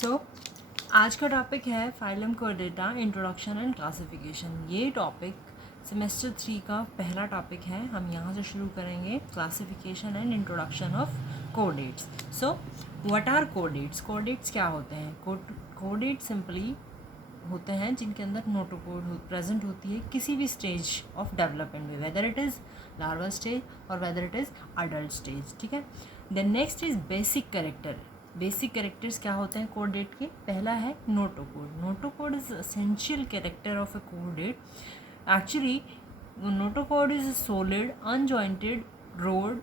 सो आज का टॉपिक है phylum Chordata introduction and classification. ये टॉपिक सेमेस्टर 3 का पहला टॉपिक है। हम यहाँ से शुरू करेंगे classification and introduction of chordates. So what are chordates? Chordates क्या होते हैं? कोडेट सिंपली होते हैं जिनके अंदर नोटोकोड प्रेजेंट होती है किसी भी स्टेज ऑफ डेवलपमेंट में, whether it is larval stage or whether it is adult stage. ठीक है। Then next is basic character. Basic characters क्या होते हैं कोडेट के? पहला है notochord. Notochord is essential character of a कोडेट। Actually notochord is a solid unjointed rod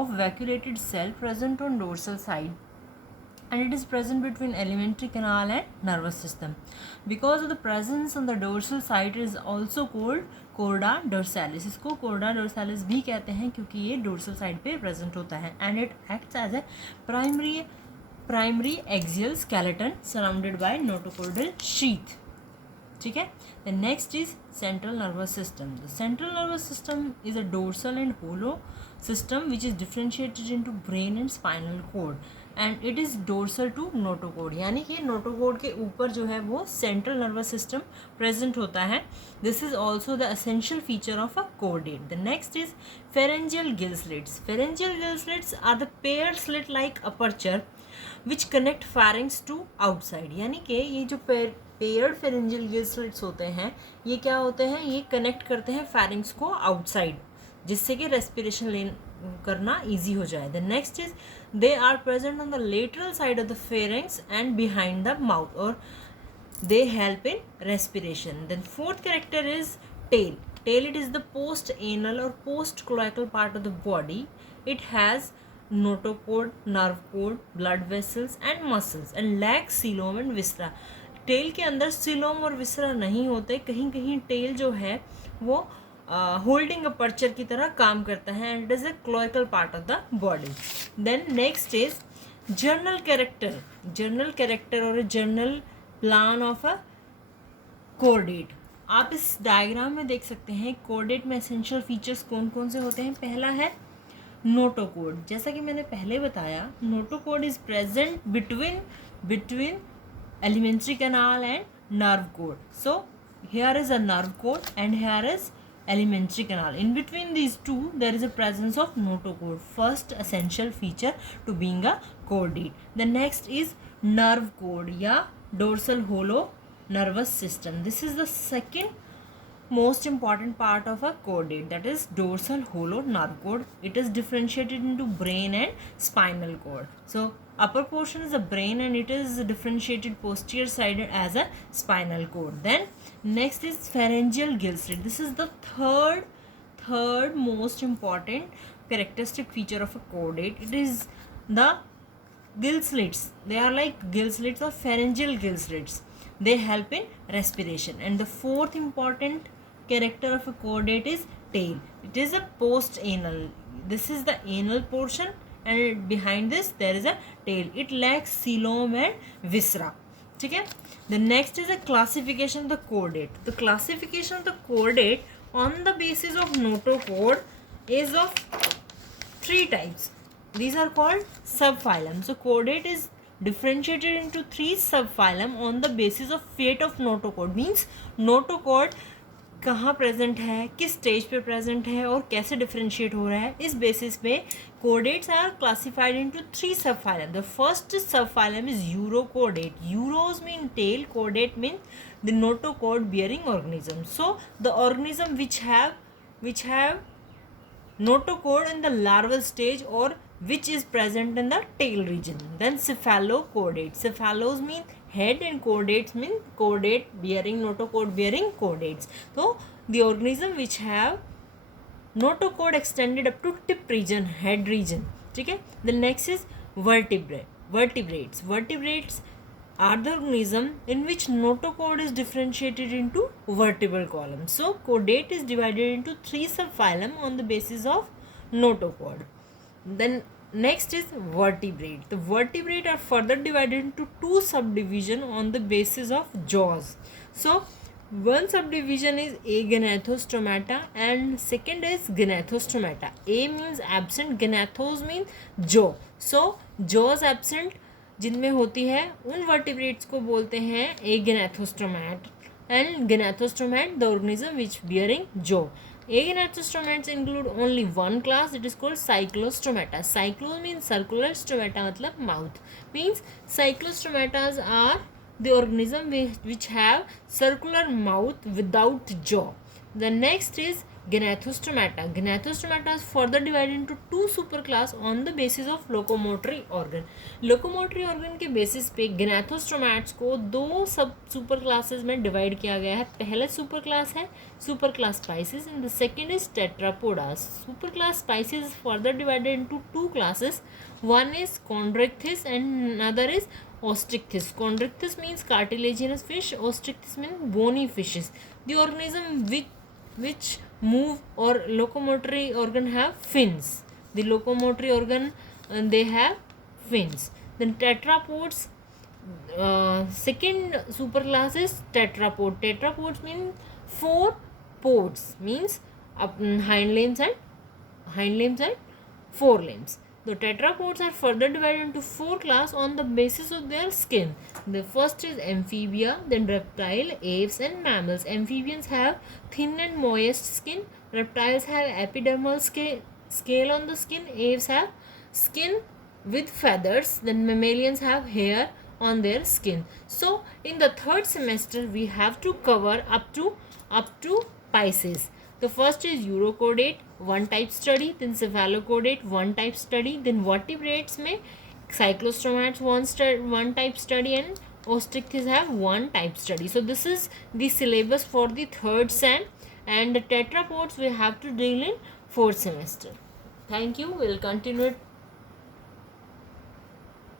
of vacuolated cell present on dorsal side, and it is present between alimentary canal and nervous system. Because of the presence on the dorsal side is also called chorda dorsalis. इसको chorda dorsalis भी कहते हैं क्योंकि ये dorsal side पे present होता है, and it acts as a primary axial skeleton surrounded by notochordal sheath. ठीक है। The next is central nervous system. The central nervous system is a dorsal and hollow system which is differentiated into brain and spinal cord, and it is dorsal to notochord. यानी कि notochord के ऊपर जो है वो central nervous system present होता है. This is also the essential feature of a chordate. The next is pharyngeal gill slits. Pharyngeal gill slits are the paired slit-like aperture which connect pharynx to outside. यानी कि ये जो paired pharyngeal gill slits होते हैं ये क्या होते हैं? ये कनेक्ट करते हैं फेरिंग्स को आउटसाइड, जिससे कि रेस्पिरेशन करना इजी हो जाए. The next is they are present on the lateral side of the pharynx and behind the mouth, और they help in respiration. Then fourth character is tail. Tail it is the post anal or post cloacal part of the body. It has notochord, nerve cord, blood vessels and muscles, and lacks coelom and viscera. Tail के अंदर coelom और विसरा नहीं होते. कहीं कहीं tell जो है वो होल्डिंग अपर्चर की तरह काम करता है, and it is a cloacal part of the body. Then next is general character. General character or general plan of a chordate. आप इस डायग्राम में देख सकते हैं कोर्डेट में एसेंशियल फीचर्स कौन कौन से होते हैं. पहला है नोटोकोड. जैसा कि मैंने पहले बताया, notochord is present between alimentary canal and nerve cord. So here is a nerve cord and here is alimentary canal. In between these two there is a presence of notochord, first essential feature to being a chordate. The next is nerve cord या dorsal hollow nervous system. This is the second most important part of a chordate, that is dorsal hollow nerve cord. It is differentiated into brain and spinal cord. So upper portion is the brain and it is differentiated posterior sided as a spinal cord. Then next is pharyngeal gill slit. This is the third most important characteristic feature of a chordate. It is the gill slits. They are like gill slits or pharyngeal gill slits. They help in respiration. And the fourth important character of a chordate is tail. It is a post anal. This is the anal portion, and behind this there is a tail. It lacks coelom and viscera. ठीक है. The next is a classification of the chordate. The classification of the chordate on the basis of notochord is of 3 types. These are called subphylum. So chordate is differentiated into 3 subphylum on the basis of fate of notochord. Means notochord कहाँ present है, किस stage पे present है और कैसे differentiate हो रहा है. इस बेसिस पे chordates are classified into 3 subphylum. The first subphylum is urochordate. Uros mean tail, कोडेट mean the notochord bearing organism. So the organism which have notochord in the larval stage or which is present in the tail region. Then cephalochordate. Cephalos mean head and chordates mean chordate bearing notochord bearing chordates. So the organism which have notochord extended up to tip region, head region. ठीक है. The next is vertebrates. Vertebrates are the organism in which notochord is differentiated into vertebral column. So chordate is divided into 3 subphylum on the basis of notochord. Then next is vertebrate. The vertebrate are further divided into 2 subdivision on the basis of jaws. So one subdivision is agnatostomata and second is gnathostomata. A means absent, gnathos means jaw. So jaws absent जिनमें होती है उन vertebrates को बोलते हैं agnathostomate and gnathostomate the organism which bearing jaw. Agonatostomata include only one class. It is called cyclostomata. Cyclo means circular, stomata मतलब mouth. Means cyclostomatas are the organism which have circular mouth without jaw. The next is Gnathostomata. Gnathostomata is further divided into two superclass on the basis of locomotory organ. Locomotory organ के basis पे Gnathostomats को दो सब super classes में divide किया गया है. पहला super class है super class Pisces and the second is Tetrapodas. Super class Pisces is further divided into two classes. One is Chondrichthyes and another is Ostrichthyes. Chondrichthyes means cartilaginous fish. Ostrichthyes means bony fishes. The organism which move or locomotory organ have fins. The locomotory organ they have fins. Then tetrapods, second superclass is tetrapod. Tetrapods mean four pods, means hind limbs and forelimbs. The tetrapods are further divided into four classes on the basis of their skin. The first is amphibia, then reptile, aves and mammals. Amphibians have thin and moist skin. Reptiles have epidermal scale on the skin. Aves have skin with feathers. Then mammalians have hair on their skin. So in the third semester we have to cover up to Pisces. The first is Urochordate, one type study, then Cephalochordate, one type study, then vertebrates में Cyclostomats one type study and Ostrichthyes have one type study. So this is the syllabus for the third sem, and the tetrapods we have to deal in fourth semester. Thank you. We'll continue it